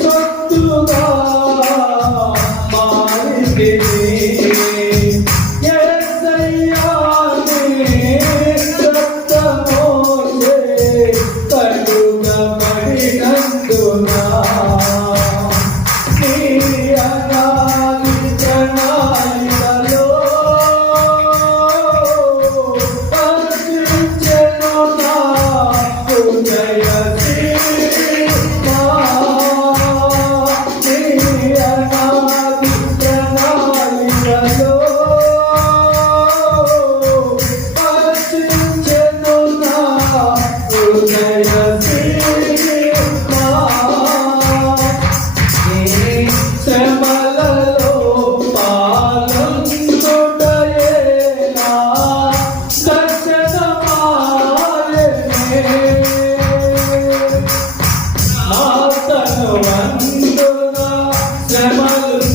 సొత్తుగా మారితిని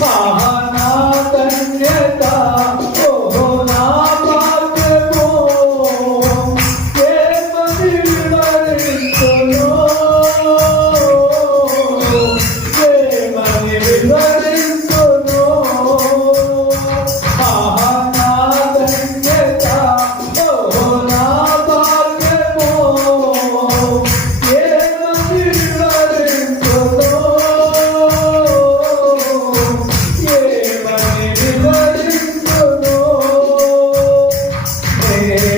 Ha!